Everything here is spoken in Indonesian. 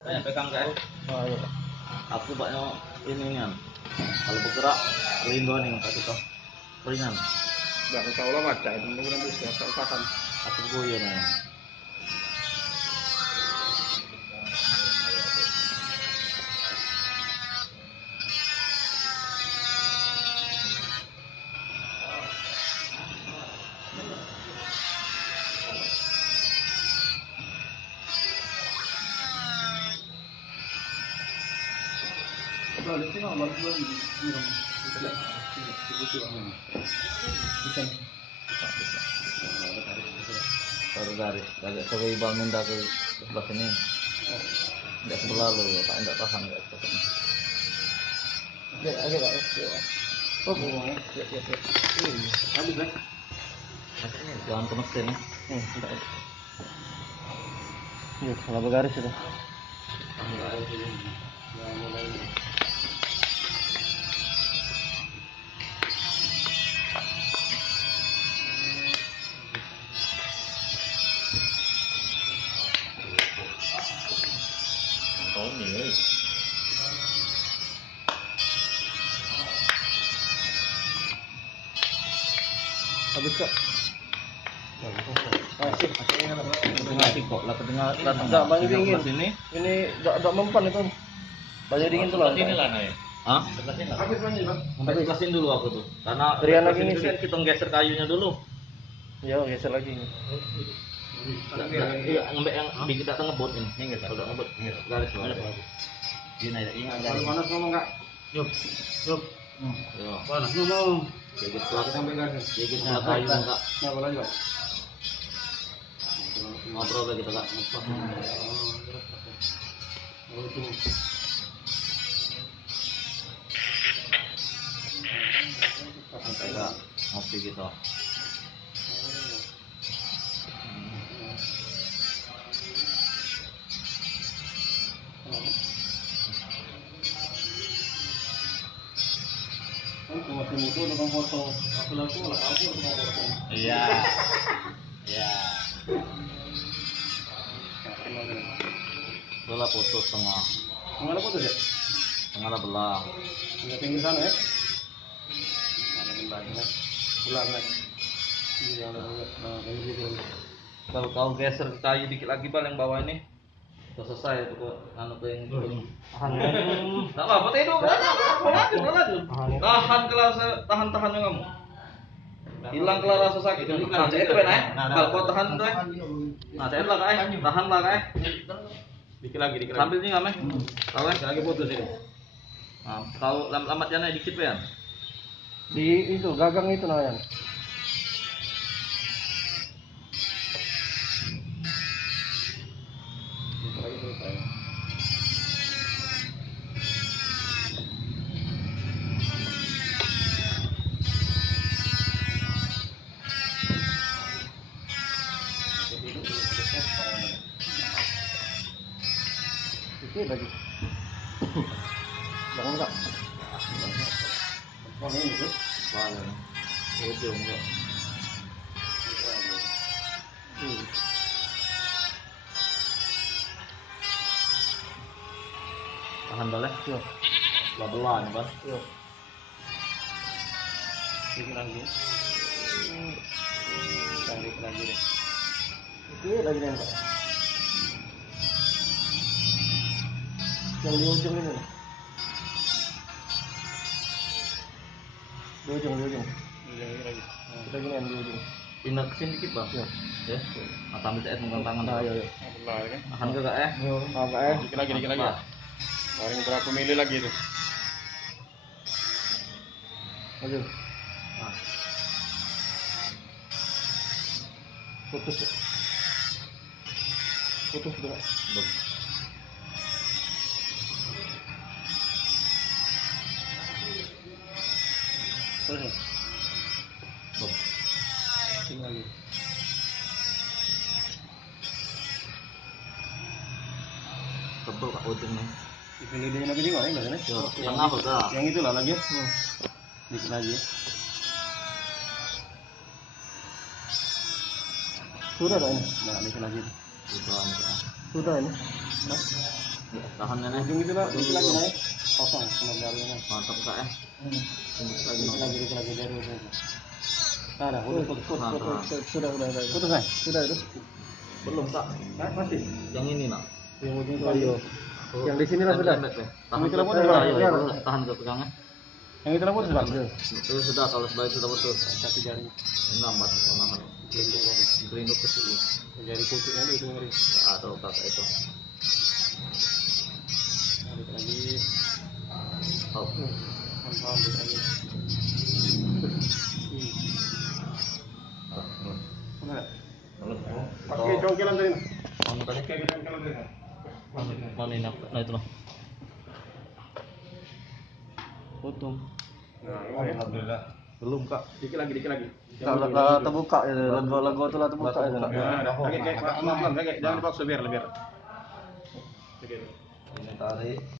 Kayak pegang guys. Oh, iya. Aku banyak ini kan. Kalau bergerak rindu nih tak kita. Ringan. Nggak tahu lah baca itu mungkin bisa paham. Aku goyo nih. Baru garis, agak coba ibal minta ke sebelah sini. Tidak sebelah lo, tak tidak tahan nggak tahan. Agak. Oh, ya. Habis lah. Jangan ke mesin. Enggak. Iya, salah bergaris itu. Tahu nih. Habis kok. Masih kok, lah kedengar datang. Enggak banyak dingin. Sini. Ini enggak mempan itu. Banyak dingin tuh lah. Sini lah nih. Hah? Habis banyak, Bang. Sampai dikasihin dulu aku tuh. Karena Rian lagi ini ngisi. kan kita geser kayunya dulu. Ya, geser lagi. Iya, ngambil yang bikin kita ngebut ini. Ini enggak udah ngebut. Garis garis. Ini ada ingat garis. Panas ngomong enggak? Yuk. Yo. Panas ngomong. Gigit plat Sampai garis. gigit plat kayu enggak. Apa lagi, Pak? Ngobrol lagi kita Kak. Oh, itu. Sampai Kak ngopi gitu. Masih mutu dengan foto aku foto. Iya. Iya. Belah putus tengah. Mana foto ya? Tengah lah belah. Di pinggir sana ya. Ada bendanya. Belah nih. Ini yang ada. Nah, ini gitu. Kalau kau geser kayu dikit lagi bal yang bawah ini udah selesai itu kok anu ke yang tak apa tidur tahan kelas tahan kamu hilang kelas rasa sakit nah saya itu benar kalau kau tahan tuh nah saya lah kak tahan lah kak Dikit lagi. sambil nih kami tahu Lagi putus ini. nah kalau lambat jana dikit ya Di itu gagang itu namanya. Itu lagi. Jangan enggak. Mana ini tuh? mana ujung enggak tahan boleh Tuh. belah nih bang Tuh. Dikit lagi. Tarik lagi deh. Oke, lagi nih, Pak. Yang di ujung ini. Di ujung. Lagi. Kita gini yang di ujung. pindah ke sini dikit bang ya nah, sambil saya menggunakan tangan Nah, iya. tahan ke kak Apa Dikit lagi ya. Paling berapa mili lagi itu? Aduh. nah. Putus ya? Putus juga. Belum. Terus. Belum. Tinggal lagi. Tebel kak ujung nih Dipilih dia lagi di mana enggak kan? tengah betul Yang itu lah lagi. Dikit lagi. Sudah dah ini. Nah, dikit lagi. udah nih Sudah ini. Nah. Tahannya nih. Ujung itu lah, dikit lagi naik. Kosong, sama jarinya. Mantap kak ya. Dikit lagi dari ujung. Nah, udah putus. Sudah. Putus kan? Sudah itu. Belum kak. Masih. Yang ini nak. Yang ujung itu. Yang di sini lah sudah. Tahan itu ke lah putus, pegang, Bang. ya, tahan ke pegangnya. Yang itu lah putus, Bang. Itu sudah kalau sebaik sudah betul. Satu jari. Lambat penahan. Gerinduk ke sini. Jari pucuknya itu ngeri. Atau kakak itu. Balik lagi. Oh. Balik lagi. Pakai congkelan tadi. Kamu tadi Pakai congkelan tadi. mana ini? Nah itu loh. Potong. Nah, alhamdulillah. Belum kak. Dikit lagi. Kalau terbuka ya, lagu itu lah terbuka ya. Kayak jangan dipaksa biar. Ini tadi